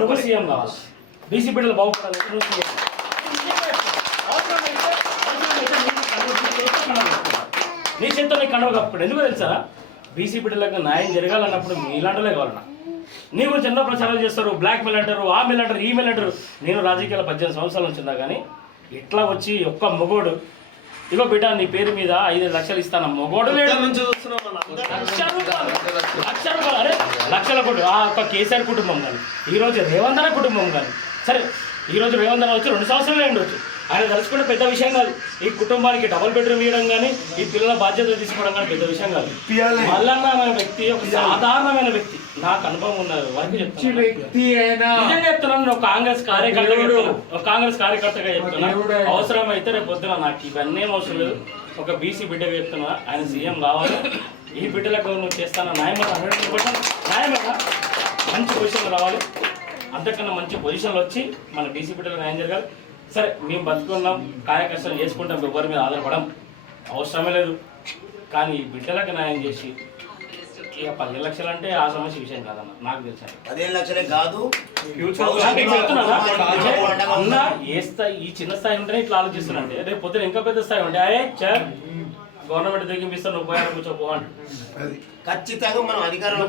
నువ్వు సీఎం కావాలి, బీసీ బిడ్డలు బాగుపడాలి, నువ్వు సీఎం. నీ చేతితో నీకు కండవ కప్పుకోండి. ఎందుకు తెలుసా? బీసీ బిడ్డలకు న్యాయం జరగాలన్నప్పుడు ఇలాంటిలే కావాలన్నా. నీ గురించి ఎన్నో ప్రచారాలు చేస్తారు, బ్లాక్ మెయిల్ అంటారు, ఆ మెయిల్ అంటారు, ఈ మెయిల్ అంటారు. నేను రాజకీయాల 18 సంవత్సరాల నుంచి ఉన్నా కానీ ఇట్లా వచ్చి ఒక్క మొగోడు ఇగో బిడ్డ నీ పేరు మీద 5 లక్షలు ఇస్తాను మొగోడు లేడు. లక్ష రూపాయలు అరే లక్షల కోటి ఆ ఒక్క కేసీఆర్ కుటుంబం కానీ ఈరోజు రేవంత్ అన్న కుటుంబం కానీ సరే ఈరోజు రేవంత్ అన్న వచ్చి 2 సంవత్సరాలే ఉండొచ్చు. ఆయన తలుచుకుంటే పెద్ద విషయం కాదు. ఈ కుటుంబానికి డబుల్ బెడ్రూమ్ ఇవ్వడం కానీ ఈ పిల్లల బాధ్యత తీసుకోవడం కానీ పెద్ద విషయం కాదు. మల్లన్న అనే వ్యక్తి ఒక సాధారణమైన వ్యక్తి, నాకు అనుభవం ఉన్నది వారికి చెప్తున్నాను. నిజంగా చెప్తున్నాను, నేను కాంగ్రెస్ కార్యకర్తగా చెప్తున్నా. అవసరం అయితే రేపు పొద్దున నాకు ఇవన్నీ అవసరం లేదు. ఒక బీసీ బిడ్డగా చెప్తున్నా, ఆయన సీఎం కావాలి. ఈ బిడ్డలకు నువ్వు చేస్తాను న్యాయమైన 100% న్యాయమైన మంచి పొజిషన్లో రావాలి. అంతకన్నా మంచి పొజిషన్లో వచ్చి మన బీసీ బిడ్డలకు న్యాయం జరగాలి. సరే మేము బతుకున్నాం, కార్యకర్తలు చేసుకుంటాం, ఎవరి మీద ఆధారపడం అవసరమే లేదు. కానీ ఈ బిడ్డలకు న్యాయం చేసి ఇక 15 లక్షలు అంటే ఆ సమస్య విషయం కాదన్న, నాకు తెలుసు. 15 లక్షలే కాదు, అన్న ఏ స్థాయి ఈ చిన్న స్థాయి ఉంటేనే ఇట్లా ఆలోచిస్తున్నాంటే రేపు పొద్దున ఇంకా పెద్ద స్థాయి ఉంటే అయ్యే సార్ గవర్నమెంట్ దిగిపిస్తాను నువ్వు పోయాడు కూర్చోపో అంటే ఖచ్చితంగా మనం అధికారంలో